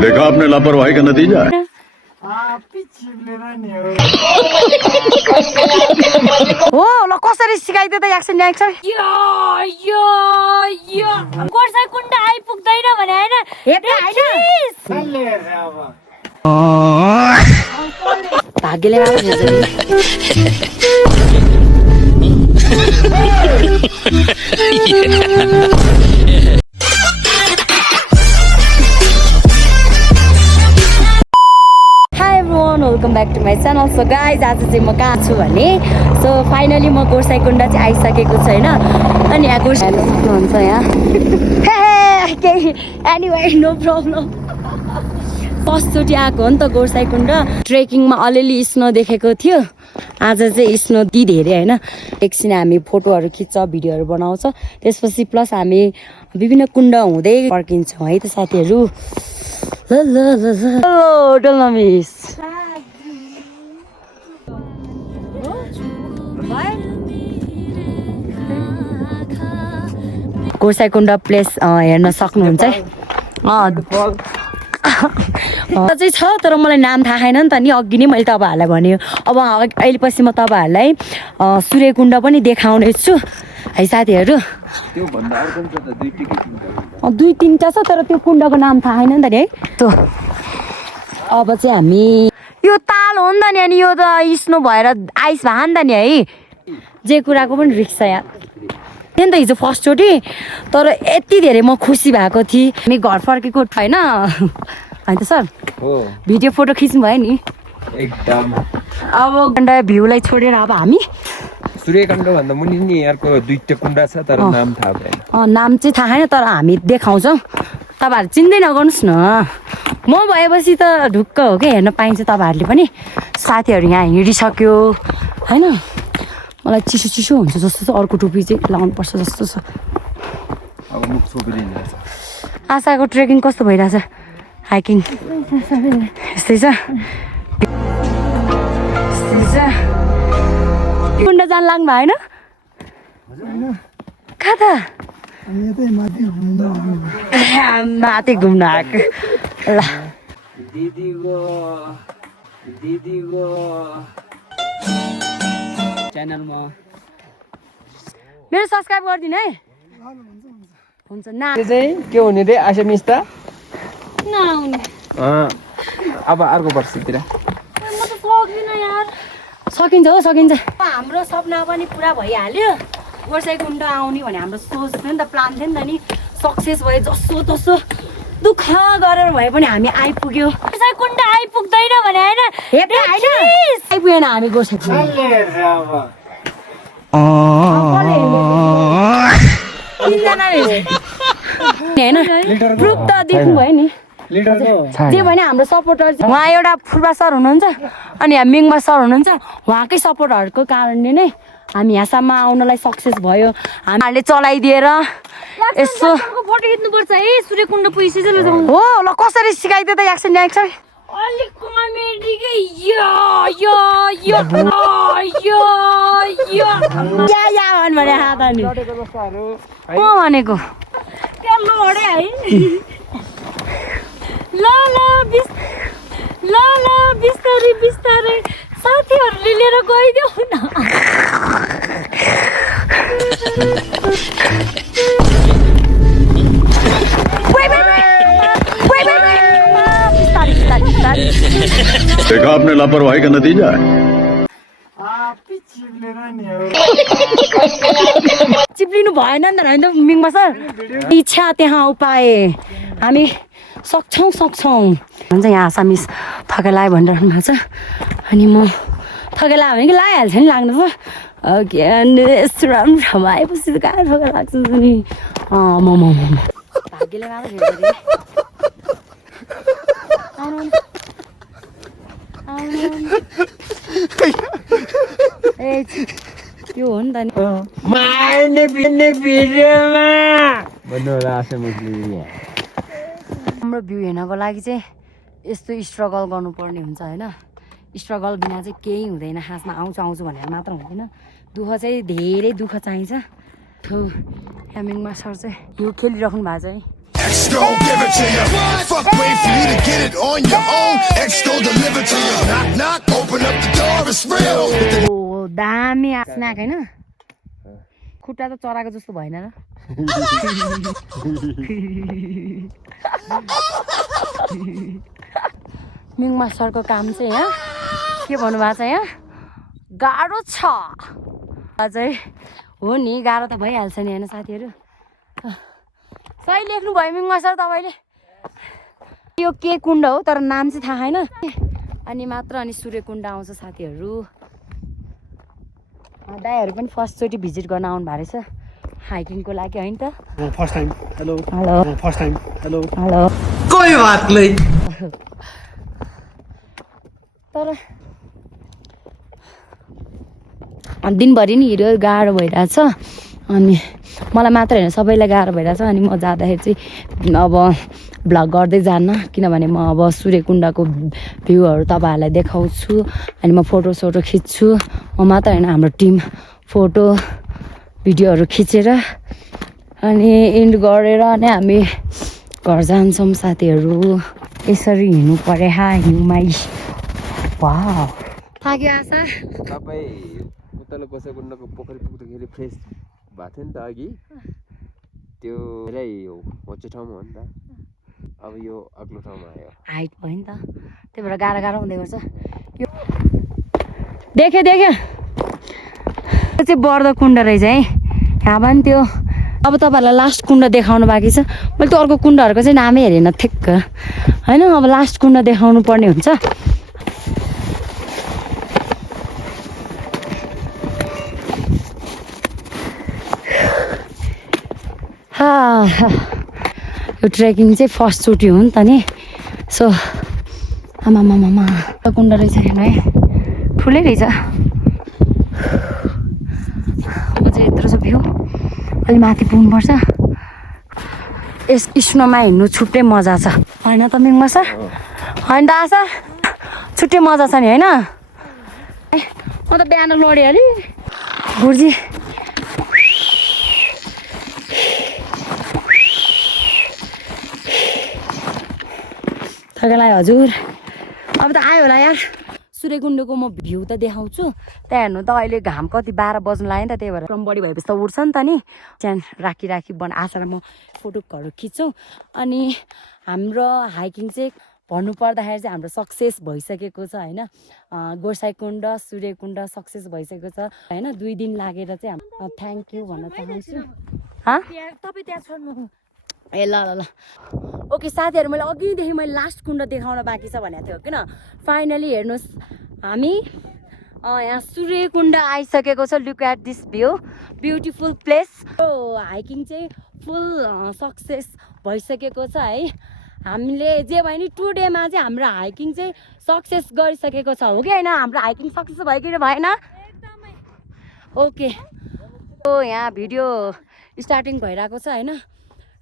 देखा आपने लापरवाही का नतीजा है। हो ल कसरी सिकाइदियो त एक्सन एक्सन गोर्सा कुण्ड आइपुग्दैन भने हैन भाग्यले welcome back to my channel. So guys आज चाहिँ म कहाँ छु भने फाइनली म गोर्साइकुण्ड चाहिँ आइसकेको छु होइन। अनि यहाँ गोर्सा हेर्न सक्नुहुन्छ यहाँ केही एनिवे नो प्रब्लम। फर्स्टचोटि आएको हो नि त गोर्साइकुण्ड। ट्रेकिङमा अलिअलि स्नो देखेको थियो, आज चाहिँ स्नो ती धेरै होइन। एकछिन हामी फोटोहरू खिच्छ, भिडियोहरू बनाउँछ, त्यसपछि प्लस हामी विभिन्न कुण्ड हुँदै फर्किन्छौँ है त साथीहरू। हेलो डल्ला मिस गोर्साइकुण्ड प्लेस हेर्न सक्नुहुन्छ चाहिँ छ, तर मलाई नाम थाहा छैन नि त नि। अघि नै मैले तपाईँहरूलाई भने अब अहिले पछि म तपाईँहरूलाई सूर्यकुण्ड पनि देखाउने छु है साथीहरू। दुई तिनवटा छ, तर त्यो कुण्डको नाम थाहा छैन नि त नि है। त्यो अब चाहिँ हामी यो ताल हो नि त नि, अनि यो त स्नो भएर आइस भयो नि त नि है। जे कुराको पनि रिक्स छ यहाँ नि त। हिजो फर्स्टचोटि तर यति धेरै म खुसी भएको थिएँ। हामी घर फर्केको होइन होइन त सर, भिडियो फोटो खिच्नु भयो नि एकदम। अब भ्यूलाई छोडेर अब हामी सूर्यकुण्ड भन्दा मुनि नि अर्को दुईटा कुण्ड छ, तर नाम थाहा भएन। नाम चाहिँ थाहा छैन, तर हामी देखाउँछौँ। तपाईँहरू चिन्दै नगर्नुहोस् न, म भएपछि त ढुक्क हो कि हेर्न पाइन्छ तपाईँहरूले पनि। साथीहरू यहाँ हिँडिसक्यो होइन। मलाई चिसो चिसो हुन्छ जस्तो छ, अर्को टोपी चाहिँ लाउनुपर्छ जस्तो छ। अब मुख छोपिदिनु। आशाको ट्रेकिङ कस्तो भइरहेछ? हाइकिङ यस्तै छ। कुण्ड जान लाग्नु भएन? कहाँ त? माथि घुम्न आएको ल। दिदीको च्यानलमा मेरो सब्सक्राइब गरिदिनु है। हुन्छ ना चाहिँ के हुने रे आशा मिस त नआउने अब अर्को वर्षतिर म त सक्दिनँ यार। सकिन्छ हो सकिन्छ। हाम्रो सपना पनि पुरा भइहाल्यो। गोर्साइकुण्ड आउने भने हाम्रो सोच थियो नि त, प्लान थियो नि त नि। सक्सेस भयो जसो तसो, दुःख गरेर भए पनि हामी आइपुग्यो। गोर्साइकुण्ड आइपुग्दैन भने हैन आइपुगेन हामी गोर्साइकुण्ड। होइन प्रुफ त देख्नु भयो नि। जे भने हाम्रो सपोर्टर उहाँ एउटा फुर्बा सर हुनुहुन्छ, अनि यहाँ मिङमा सर हुनुहुन्छ। उहाँकै सपोर्टहरूको कारणले नै हामी यहाँसम्म आउनलाई सक्सेस भयो। हामीहरूले चलाइदिएर यसो फोटो खिच्नुपर्छ है। सूर्यकुण्ड पुगिसक्यो हो ल कसरी सिकाइदियो त एक्सन एक्सन अलिक कमेडी के यो भने हात नि भनेको लोडे है। ल बिस्तारै बिस्तारै साथीहरूले लिएर गइदेऊ न। देखा आपने लापरवाही का नतीजा है। चिप्लिनु भएन नि त होइन मिङमा सर। इच्छा त्यहाँ उपाय, हामी सक्छौँ भन्छ यहाँ आसामिस। थकेलायो भनिरहनु भएको छ, अनि म थकेलायो भने कि लगाइहाल्छ नि लाग्नु त। यस्तो राम्रो ठाउँमा आएपछि त कहाँ थका लाग्छ नि। भाग्यले ए त्यो हो नि त नि। हाम्रो भ्यू हेर्नको लागि चाहिँ यस्तो स्ट्रगल गर्नुपर्ने हुन्छ होइन। स्ट्रगल बिना चाहिँ केही हुँदैन। खासमा आउँछु भनेर मात्र हुँदैन, दुःख चाहिँ धेरै दुःख चाहिन्छ। हेमिङमा सर चाहिँ यो खेलिराख्नु भएको छ है। X gon' give it to you. Fuck, wait for you to get it on your own. X gon' deliver to you. Knock, knock, open up the door, it's real. ओ दामी स्न्याक हैन खुट्टा त चराको जस्तो भएन र मिङ मास्टरको काम चाहिँ यहाँ के भन्नुभएको छ यहाँ गाह्रो छ अझै हो नि गाह्रो त भइहाल्छ नि होइन साथीहरू सही लेख्नु भयो मिङ मास्टर तपाईँले यो के कुण्ड हो तर नाम चाहिँ थाहा छैन अनि मात्र अनि सूर्य कुण्ड आउँछ साथीहरू दाइहरू पनि फर्स्टचोटि भिजिट गर्न आउनु भएको रहेछ हाइकिङको लागि होइन त first time hello hello first time hello hello कोही बात नहीं तर दिनभरि नि हिँड्यो गाह्रो भइरहेछ अनि मलाई मात्र होइन सबैलाई गाह्रो भइरहेछ अनि म जाँदाखेरि चाहिँ अब भ्लग गर्दै जान्न किनभने म अब सूर्यकुण्डको भ्यूहरू तपाईँहरूलाई देखाउँछु अनि म फोटोसोटो खिच्छु म मात्र होइन हाम्रो टिम फोटो भिडियोहरू खिचेर अनि इन्ड गरेर नै हामी घर जान्छौँ साथीहरू यसरी हिँड्नु पऱ्यो हिउँमा वाह थाक्यो आशा तपाईँ उत्तल गोसाइकुण्डको पोखरी पुग्दाखेरि फ्रेस भएको थियो नि त अघि त्यो धेरै होचे ठाउँमा हो नि त अब यो अग्लो ठाउँमा आयो हाइट भयो नि त त्यही भएर गाह्रो गाह्रो हुँदै गर्छ यो देख्यो देख्यो त्यो चाहिँ बढ्दो कुण्ड रहेछ है यहाँ पनि त्यो अब तपाईँहरूलाई लास्ट कुण्ड देखाउनु बाँकी छ मैले त्यो अर्को कुण्डहरूको चाहिँ नामै हेरेन ठिक्क होइन अब लास्ट कुण्ड देखाउनु पर्ने हुन्छ यो ट्रेकिङ चाहिँ फर्स्टचोटि हो नि त नि सो आमामामा कुण्ड रहेछ हेर्नु है ठुलै रहेछ म चाहिँ यत्रो छ भ्यू अलि माथि पुग्नुपर्छ यस स्नोमा हिँड्नु छुट्टै मजा छ होइन त मिङमा छ होइन त आशा छुट्टै मजा छ नि होइन म त बिहान लडेँ अलि गुर्जी थकाइ हजुर अब त आयो होला यार सूर्यकुण्डको म भ्यू त देखाउँछु त्यहाँ हेर्नु त अहिले घाम कति 12 बज्नु लाग्यो नि त त्यही भएर कम बढी भएपछि त उड्छ नि त नि त्यहाँ राखी आशा र म फोटोहरू खिच्छौँ अनि हाम्रो हाइकिङ चाहिँ भन्नुपर्दाखेरि चाहिँ हाम्रो सक्सेस भइसकेको छ होइन गोसाइकुण्ड सूर्यकुण्ड सक्सेस भइसकेको छ होइन 2 दिन लागेर चाहिँ थ्याङ्क यू भन्न चाहन्छु तपाईँ त्यहाँ छोड्नु ए ल ल ल ओके साथीहरू मैले अघिदेखि मैले लास्ट कुण्ड देखाउन बाँकी छ भनेको थियो किन फाइनली हेर्नुहोस् हामी यहाँ सूर्यकुण्ड आइसकेको छ look at this view beautiful place hiking चाहिँ फुल सक्सेस भइसकेको छ है हामीले जे भयो नि 2 डेमा चाहिँ हाम्रो हाइकिङ चाहिँ सक्सेस गरिसकेको छ हो कि होइन हाम्रो हाइकिङ सक्सेस भयो कि भएन ओके यहाँ भिडियो स्टार्टिङ भइरहेको छ होइन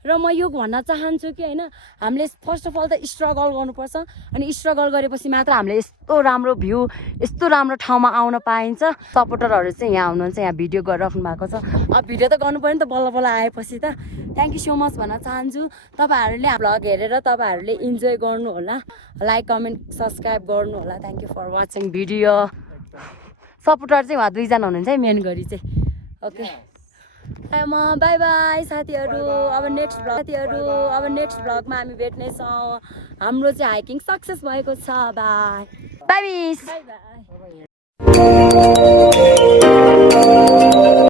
र म यो भन्न चाहन्छु कि होइन हामीले फर्स्ट अफ अल त स्ट्रगल गर्नुपर्छ अनि स्ट्रगल गरेपछि मात्र हामीले यस्तो राम्रो भ्यू यस्तो राम्रो ठाउँमा आउन पाइन्छ सपोर्टरहरू चाहिँ यहाँ हुनुहुन्छ यहाँ भिडियो गरिराख्नु भएको छ अब भिडियो त गर्नु पर्यो नि त बल्ल बल्ल आएपछि त थ्याङ्क यू सो मच भन्न चाहन्छु तपाईँहरूले भ्लग हेरेर तपाईँहरूले इन्जोय गर्नु होला लाइक कमेन्ट सब्सक्राइब गर्नु होला thank you for watching video supporter चाहिँ उहाँ 2 जना हुनुहुन्छ है मेन गरी चाहिँ ओके बाई बाई साथीहरू अब नेक्स्ट भ्लगमा हामी भेट्नेछौँ हाम्रो चाहिँ हाइकिङ सक्सेस भएको छ बाई बाई